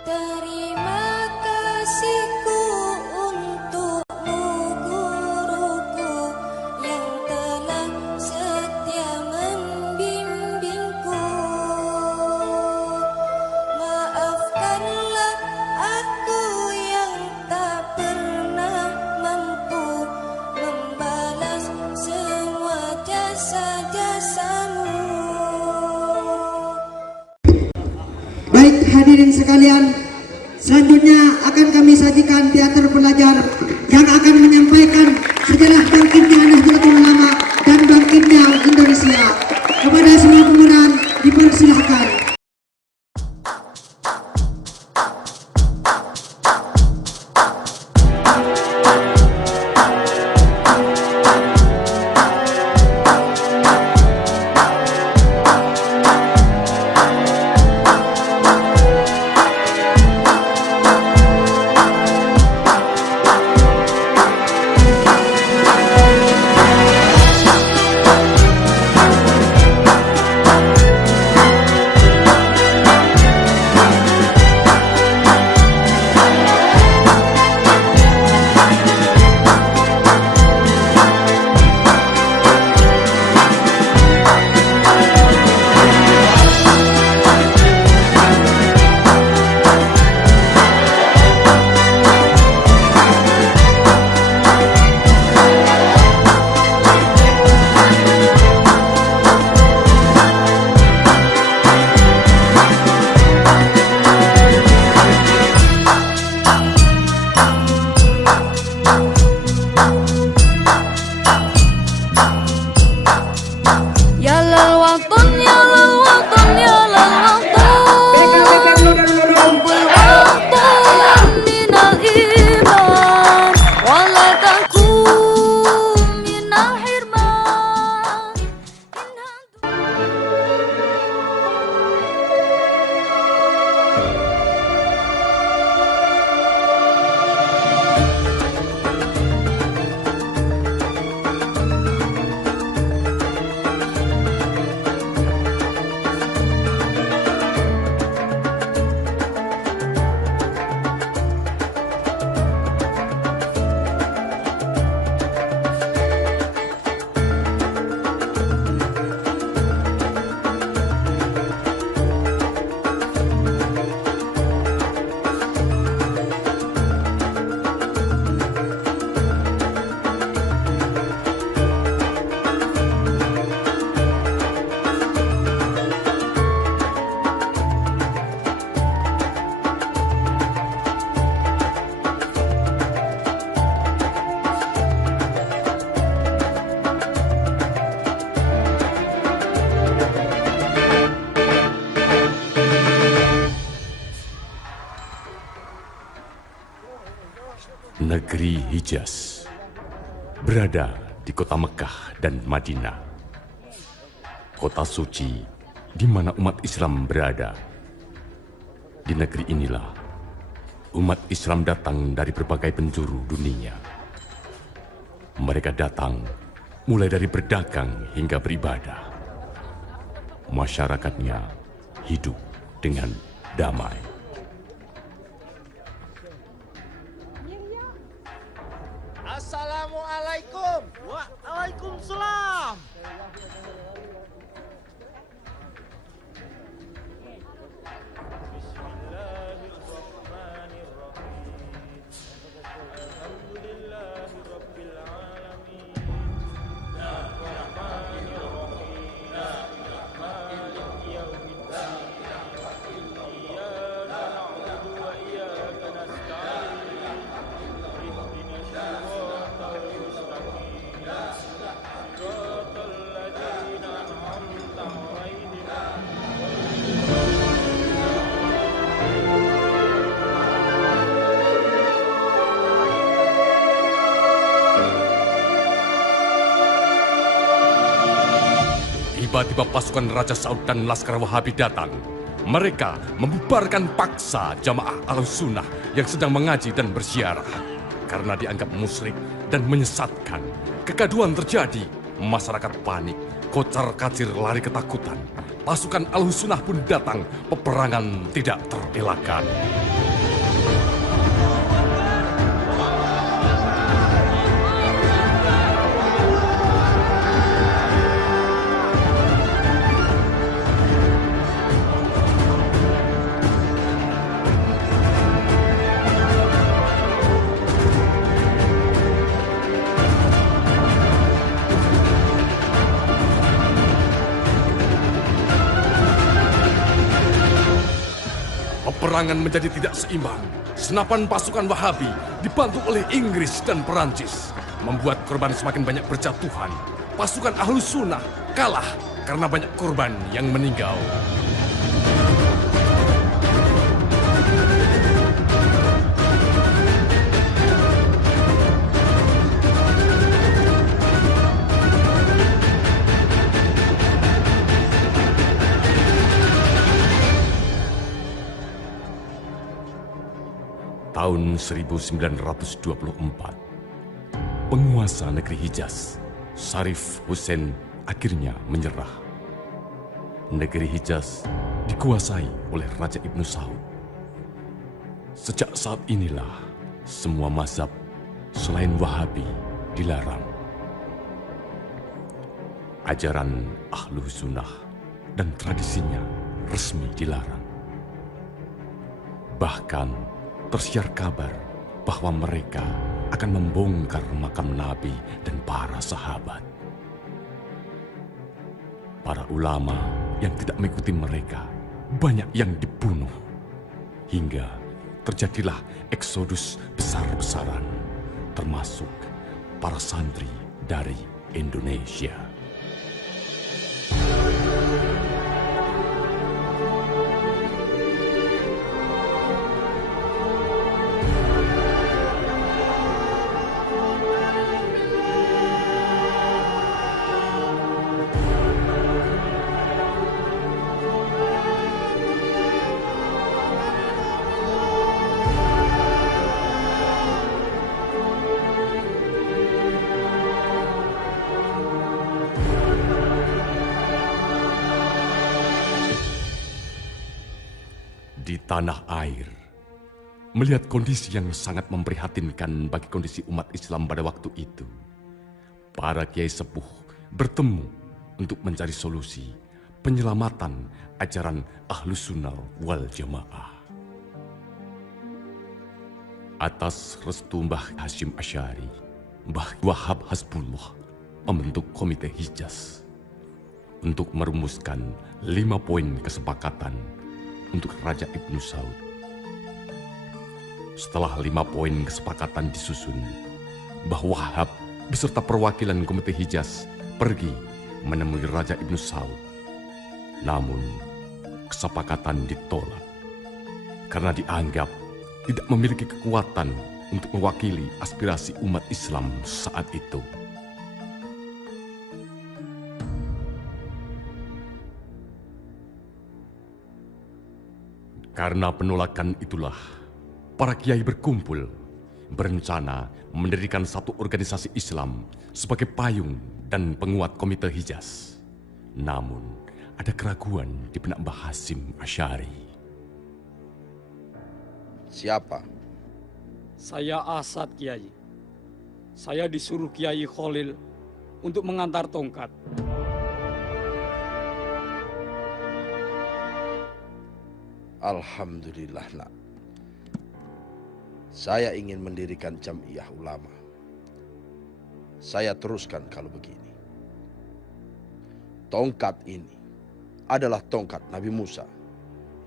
Terima kasihku untukmu guruku yang telah setia membimbingku. Maafkanlah aku yang tak pernah mampu membalas semua jasa-jasamu. Baik hadirin sekalian, selanjutnya akan kami sajikan teater pelajar yang akan menyampaikan sejarah bangkitnya Nahdlatul Ulama dan bangkitnya Indonesia. Kepada semua pemeran dipersilahkan. Negeri Hijaz berada di kota Mekah dan Madinah, kota suci di mana umat Islam berada. Di negeri inilah umat Islam datang dari berbagai penjuru dunia. Mereka datang mulai dari berdagang hingga beribadah. Masyarakatnya hidup dengan damai. Assalamualaikum. Waalaikumsalam. Tiba-tiba pasukan Raja Saud dan Laskar Wahabi datang. Mereka membubarkan paksa jamaah Ahlussunnah yang sedang mengaji dan berziarah. Karena dianggap musyrik dan menyesatkan. Kegaduhan terjadi, masyarakat panik, kocar-kacir lari ketakutan. pasukan Al-Husunah pun datang. Peperangan tidak terelakkan. Peperangan menjadi tidak seimbang. Senapan pasukan Wahabi dibantu oleh Inggris dan Perancis membuat korban semakin banyak berjatuhan. Pasukan Ahlus Sunnah kalah karena banyak korban yang meninggal. Tahun 1924, penguasa negeri Hijaz, Syarif Hussein, akhirnya menyerah. Negeri Hijaz dikuasai oleh Raja Ibnu Saud. Sejak saat inilah, semua mazhab selain Wahabi dilarang. Ajaran Ahlus Sunnah dan tradisinya resmi dilarang. Bahkan tersiar kabar bahwa mereka akan membongkar makam Nabi dan para sahabat. Para ulama yang tidak mengikuti mereka banyak yang dibunuh, hingga terjadilah eksodus besar-besaran, termasuk para santri dari Indonesia. Di tanah air, melihat kondisi yang sangat memprihatinkan bagi kondisi umat Islam pada waktu itu, para kiai sepuh bertemu untuk mencari solusi penyelamatan ajaran Ahlus Sunnah wal Jamaah. Atas restu Mbah Hasyim Asy'ari, Mbah Wahab Hasbullah membentuk Komite Hijaz untuk merumuskan 5 poin kesepakatan untuk Raja Ibnu Saud. Setelah 5 poin kesepakatan disusun, Mbah Wahab beserta perwakilan Komite Hijaz pergi menemui Raja Ibnu Saud. Namun, kesepakatan ditolak karena dianggap tidak memiliki kekuatan untuk mewakili aspirasi umat Islam saat itu. Karena penolakan itulah, para kiai berkumpul, berencana mendirikan satu organisasi Islam sebagai payung dan penguat Komite Hijaz. Namun, ada keraguan di benak Mbah Hasyim Asy'ari. Siapa? Saya Asad, Kiai. Saya disuruh Kiai Khalil untuk mengantar tongkat. Alhamdulillah, nak. Saya ingin mendirikan Jam'iyah Ulama. Saya teruskan kalau begini. Tongkat ini adalah tongkat Nabi Musa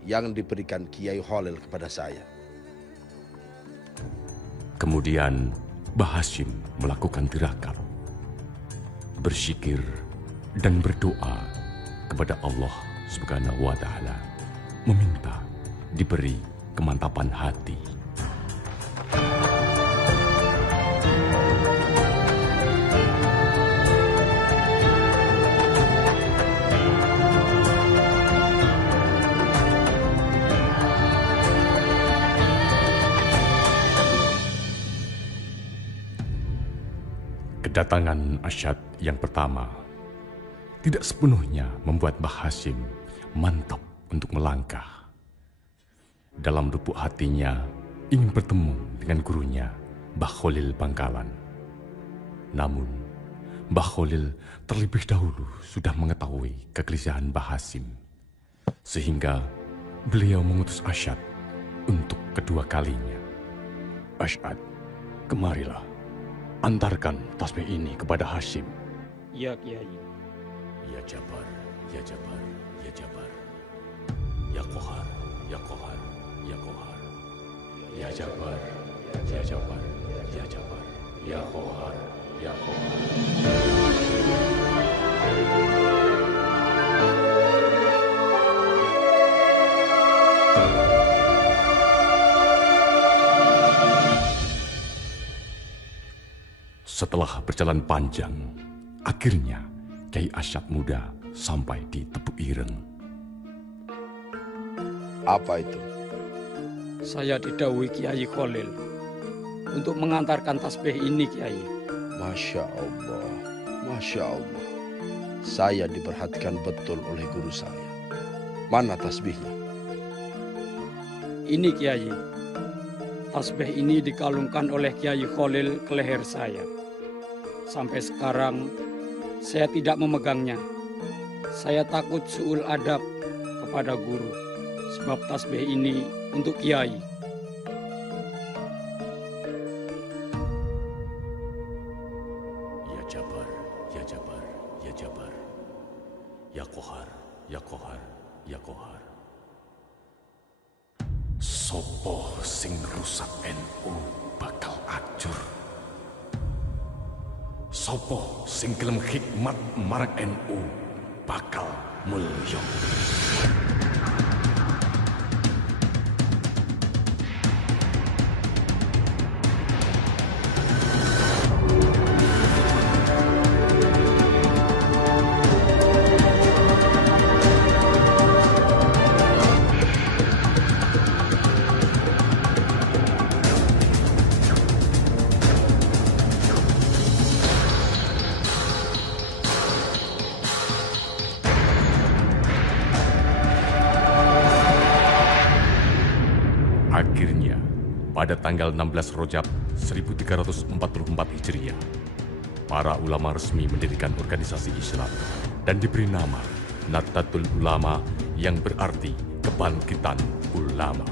yang diberikan Kiai Khalil kepada saya. Kemudian Mbah Hasyim melakukan tirakat, berzikir dan berdoa kepada Allah Subhanahu wa Ta'ala, meminta diberi kemantapan hati. Kedatangan Asyad yang pertama tidak sepenuhnya membuat Mbah Hasyim mantap untuk melangkah. Dalam lubuk hatinya ingin bertemu dengan gurunya, Mbah Kholil Bangkalan. Namun, Mbah Kholil terlebih dahulu sudah mengetahui kegelisahan Mbah Hasim, sehingga beliau mengutus Asyad untuk kedua kalinya. Asyad, kemarilah. Antarkan tasbih ini kepada Hasim. Ya, Kiai. Ya Jabar, ya Jabar, ya Jabar. Ya Qahar, ya Qahar, ya Qahar. Ya Jabar, ya Jabar, ya Jabar. Ya Qahar, ya Qahar. Setelah berjalan panjang, akhirnya Kiai Asyad muda sampai di Tebu Ireng. Apa itu? Saya didhawuhi Kiai Kholil untuk mengantarkan tasbih ini, Kiai. Masya Allah, Masya Allah. Saya diperhatikan betul oleh guru saya. Mana tasbihnya? Ini, Kiai. Tasbih ini dikalungkan oleh Kiai Kholil ke leher saya. Sampai sekarang, saya tidak memegangnya. Saya takut su'ul adab kepada guru. Sebab tasbih ini untuk Kiai. Ya Jabar, ya Jabar, ya Jabar. Ya Qahar, ya Qahar, ya Qahar. Sopo sing rusak NU bakal acur. Sopo sing gelem hikmat marang NU bakal mulya. Akhirnya, pada tanggal 16 Rojab 1344 Hijriah, para ulama resmi mendirikan organisasi Islam dan diberi nama Nahdlatul Ulama yang berarti kebangkitan ulama.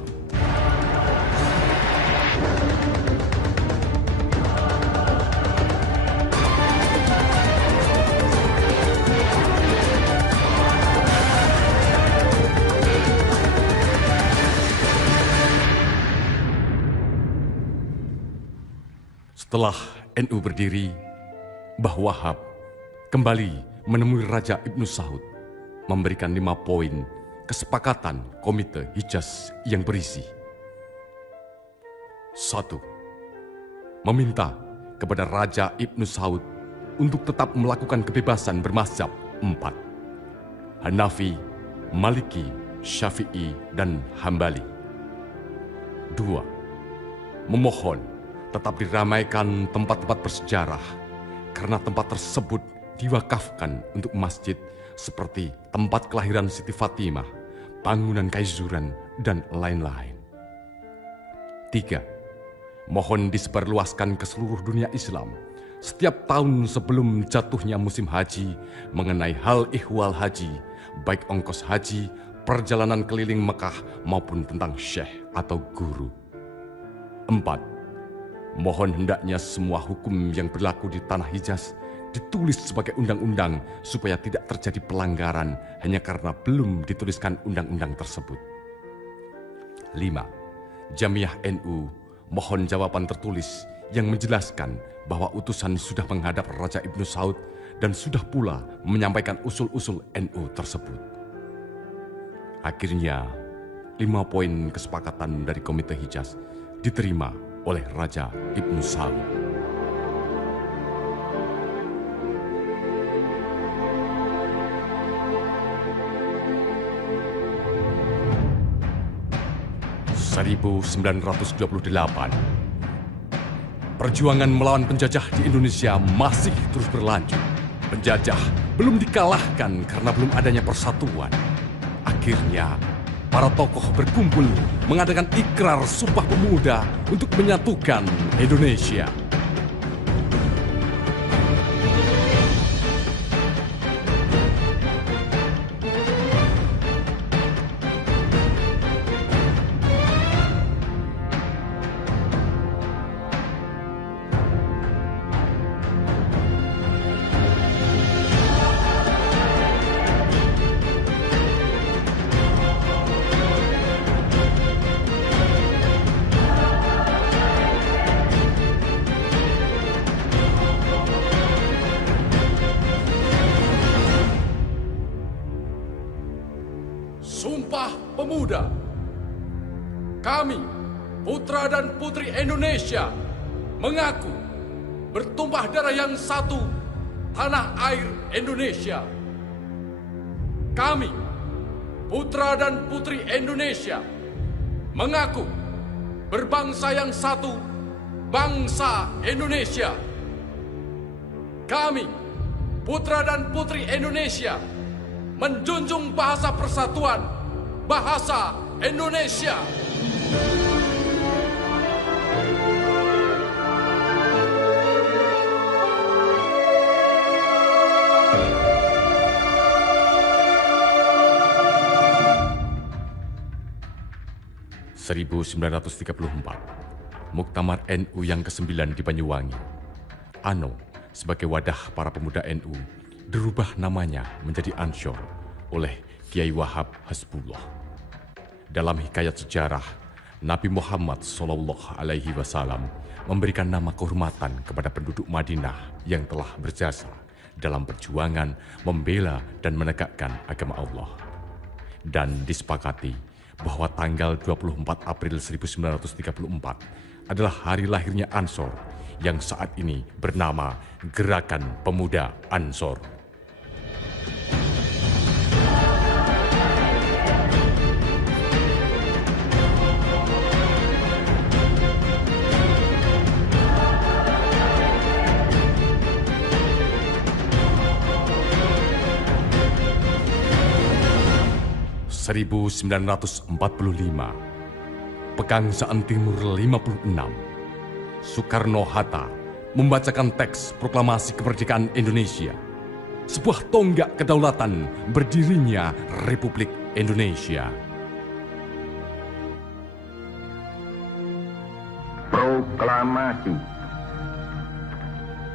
Setelah NU berdiri, Mbah Wahab kembali menemui Raja Ibnu Saud, memberikan 5 poin kesepakatan Komite Hijaz yang berisi: 1. Meminta kepada Raja Ibnu Saud untuk tetap melakukan kebebasan bermazhab 4. Hanafi, Maliki, Syafi'i, dan Hambali. 2. Memohon tetap diramaikan tempat-tempat bersejarah karena tempat tersebut diwakafkan untuk masjid seperti tempat kelahiran Siti Fatimah, bangunan Kaizuran, dan lain-lain. 3. Mohon disebarluaskan ke seluruh dunia Islam setiap tahun sebelum jatuhnya musim haji mengenai hal ihwal haji, baik ongkos haji, perjalanan keliling Mekah maupun tentang syekh atau guru. 4. Mohon hendaknya semua hukum yang berlaku di tanah Hijaz ditulis sebagai undang-undang supaya tidak terjadi pelanggaran hanya karena belum dituliskan undang-undang tersebut. 5. Jamiah NU mohon jawaban tertulis yang menjelaskan bahwa utusan sudah menghadap Raja Ibnu Saud dan sudah pula menyampaikan usul-usul NU tersebut. Akhirnya, 5 poin kesepakatan dari Komite Hijaz diterima oleh Raja Ibnu Saud. (1928) Perjuangan melawan penjajah di Indonesia masih terus berlanjut. Penjajah belum dikalahkan karena belum adanya persatuan. Akhirnya, para tokoh berkumpul mengadakan ikrar Sumpah Pemuda untuk menyatukan Indonesia. Sumpah Pemuda. Kami, putra dan putri Indonesia, mengaku bertumpah darah yang satu, tanah air Indonesia. Kami, putra dan putri Indonesia, mengaku berbangsa yang satu, bangsa Indonesia. Kami, putra dan putri Indonesia, menjunjung bahasa persatuan, bahasa Indonesia. (1934) Muktamar NU yang ke-9 di Banyuwangi. ANO sebagai wadah para pemuda NU dirubah namanya menjadi Ansor oleh Kiai Wahab Hasbullah. Dalam hikayat sejarah, Nabi Muhammad SAW memberikan nama kehormatan kepada penduduk Madinah yang telah berjasa dalam perjuangan membela dan menegakkan agama Allah. Dan disepakati bahwa tanggal 24 April 1934 adalah hari lahirnya Ansor yang saat ini bernama Gerakan Pemuda Ansor. (1945) Pegangsaan Timur 56, Soekarno-Hatta membacakan teks proklamasi kemerdekaan Indonesia, sebuah tonggak kedaulatan berdirinya Republik Indonesia. Proklamasi.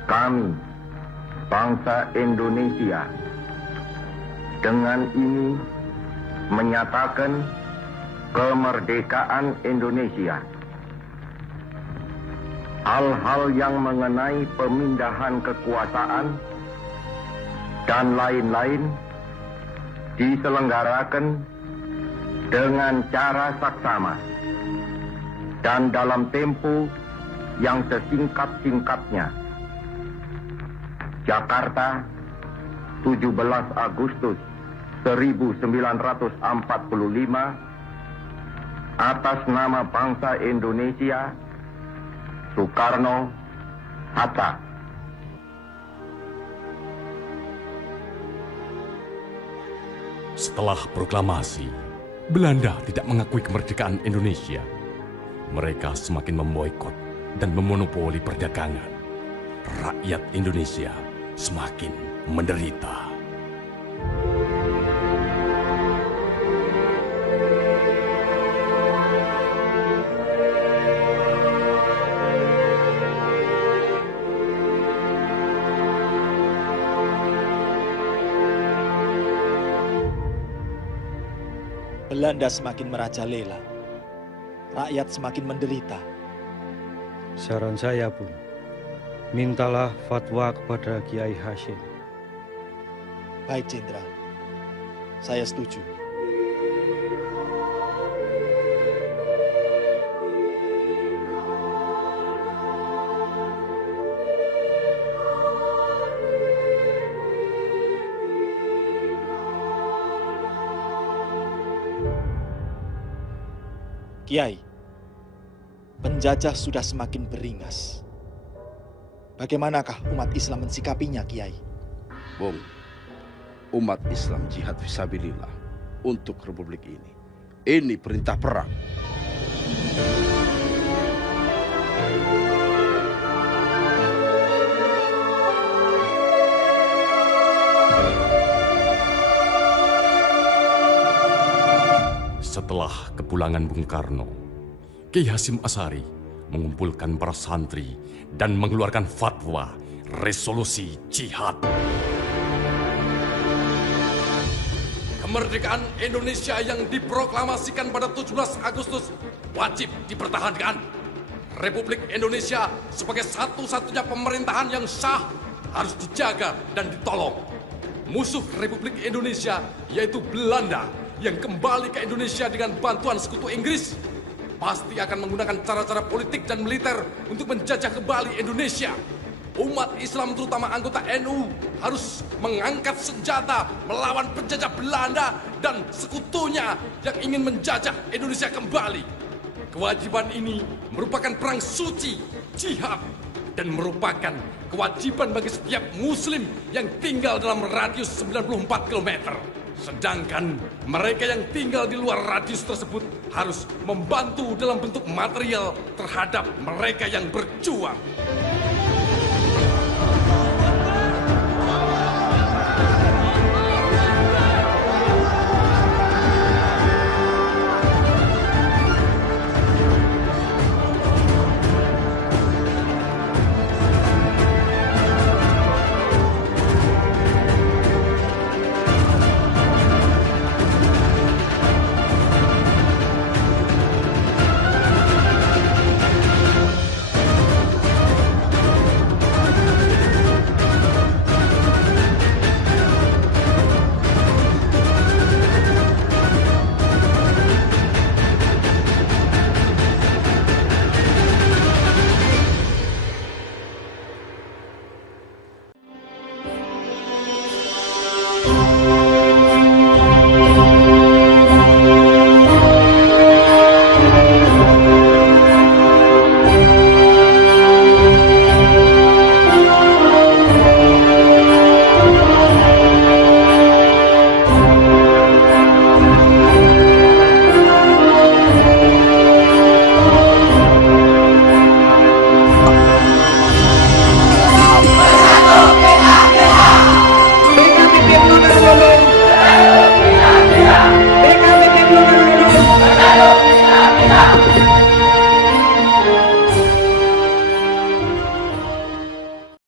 Kami, bangsa Indonesia, dengan ini menyatakan kemerdekaan Indonesia. Hal-hal yang mengenai pemindahan kekuasaan dan lain-lain diselenggarakan dengan cara saksama dan dalam tempo yang sesingkat-singkatnya. Jakarta, 17 Agustus 1945, atas nama bangsa Indonesia, Soekarno-Hatta. Setelah proklamasi, Belanda tidak mengakui kemerdekaan Indonesia. Mereka semakin memboikot dan memonopoli perdagangan. Rakyat Indonesia semakin menderita. Belanda semakin merajalela, rakyat semakin menderita. Saran saya pun, mintalah fatwa kepada Kiai Hashim. Baik, Jenderal. Saya setuju. Kiai, penjajah sudah semakin beringas. Bagaimanakah umat Islam mensikapinya, Kiai? Bung, umat Islam jihad fisabilillah untuk republik ini. Ini perintah perang. Setelah kepulangan Bung Karno, Kiai Hasyim Asy'ari mengumpulkan para santri dan mengeluarkan fatwa resolusi jihad. Kemerdekaan Indonesia yang diproklamasikan pada 17 Agustus wajib dipertahankan. Republik Indonesia sebagai satu-satunya pemerintahan yang sah harus dijaga dan ditolong. Musuh Republik Indonesia yaitu Belanda yang kembali ke Indonesia dengan bantuan sekutu Inggris pasti akan menggunakan cara-cara politik dan militer untuk menjajah kembali Indonesia. Umat Islam terutama anggota NU harus mengangkat senjata melawan penjajah Belanda dan sekutunya yang ingin menjajah Indonesia kembali. Kewajiban ini merupakan perang suci, jihad, dan merupakan kewajiban bagi setiap muslim yang tinggal dalam radius 94 km. Sedangkan mereka yang tinggal di luar radius tersebut harus membantu dalam bentuk material terhadap mereka yang berjuang.